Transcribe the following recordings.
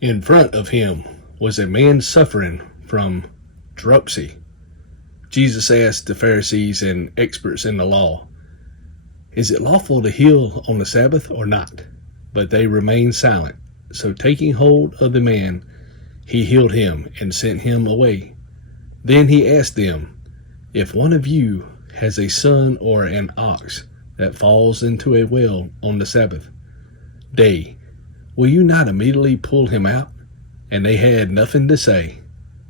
In front of him was a man suffering from dropsy. Jesus asked the Pharisees and experts in the law, "Is it lawful to heal on the Sabbath or not?" But they remained silent. So taking hold of the man, he healed him and sent him away. Then he asked them, "If one of you has a son or an ox that falls into a well on the Sabbath day, will you not immediately pull him out?" And they had nothing to say.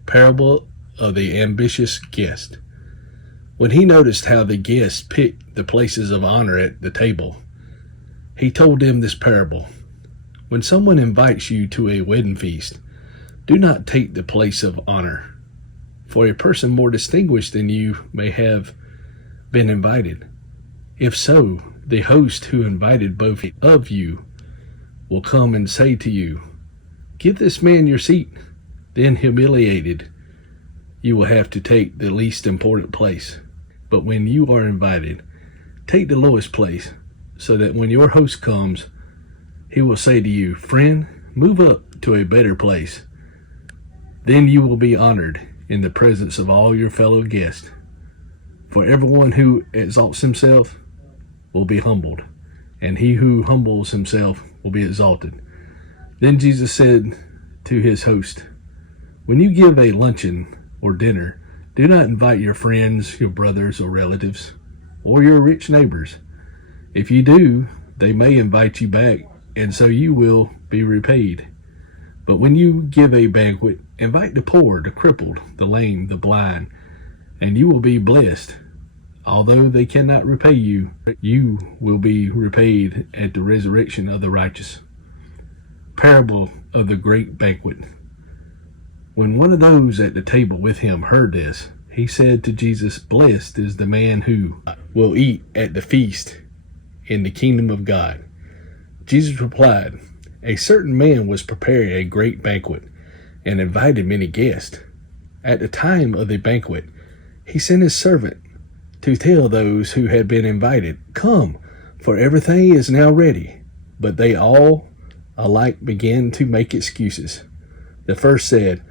Parable of the ambitious guest. When he noticed how the guests picked the places of honor at the table, he told them this parable. When someone invites you to a wedding feast, do not take the place of honor, for a person more distinguished than you may have been invited. If so, the host who invited both of you will come and say to you, "Give this man your seat." Then, humiliated, you will have to take the least important place. But when you are invited, take the lowest place, so that when your host comes, he will say to you, "Friend, move up to a better place." Then you will be honored in the presence of all your fellow guests. For everyone who exalts himself will be humbled, and he who humbles himself will be exalted. Then Jesus said to his host, "When you give a luncheon or dinner, do not invite your friends, your brothers or relatives, or your rich neighbors. If you do, they may invite you back, and so you will be repaid. But when you give a banquet, invite the poor, the crippled, the lame, the blind, and you will be blessed. Although they cannot repay you, you will be repaid at the resurrection of the righteous." Parable of the great banquet. When one of those at the table with him heard this, he said to Jesus, "Blessed is the man who will eat at the feast in the kingdom of God." Jesus replied, "A certain man was preparing a great banquet and invited many guests. At the time of the banquet, he sent his servant to tell those who had been invited, 'Come, for everything is now ready.' But they all alike began to make excuses. The first said,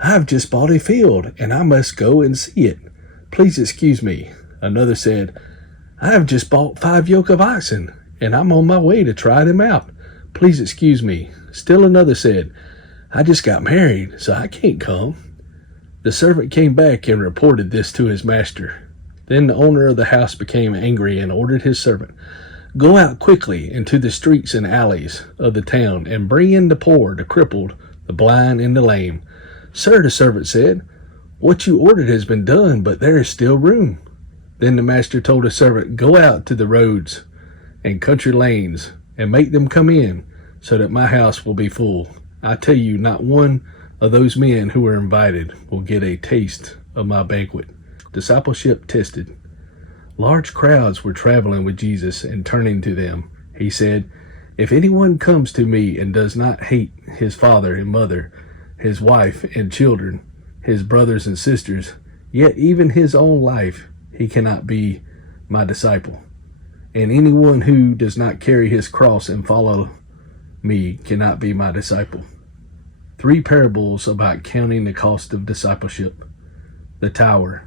'I've just bought a field, and I must go and see it. Please excuse me.' Another said, 'I've just bought 5 yoke of oxen, and I'm on my way to try them out. Please excuse me.' Still another said, 'I just got married, so I can't come.' The servant came back and reported this to his master. Then the owner of the house became angry and ordered his servant, 'Go out quickly into the streets and alleys of the town and bring in the poor, the crippled, the blind, and the lame.' 'Sir,' the servant said, 'what you ordered has been done, but there is still room.' Then the master told his servant, 'Go out to the roads and country lanes and make them come in, so that my house will be full. I tell you, not one of those men who were invited will get a taste of my banquet.'" Discipleship tested. Large crowds were traveling with Jesus, and turning to them, he said, "If anyone comes to me and does not hate his father and mother, his wife and children, his brothers and sisters, yet even his own life, he cannot be my disciple. And anyone who does not carry his cross and follow me cannot be my disciple." 3 parables about counting the cost of discipleship. The tower.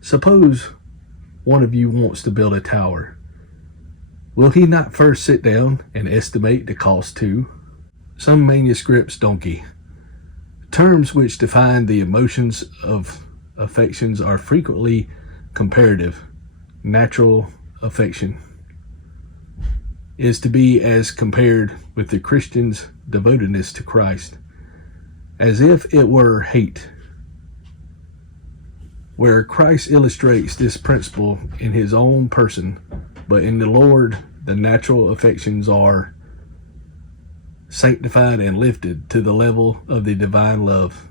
Suppose one of you wants to build a tower. Will he not first sit down and estimate the cost too? Some manuscripts donkey. Terms which define the emotions of affections are frequently comparative. Natural affection is to be as compared with the Christian's devotedness to Christ, as if it were hate, where Christ illustrates this principle in his own person, but in the Lord the natural affections are sanctified and lifted to the level of the divine love.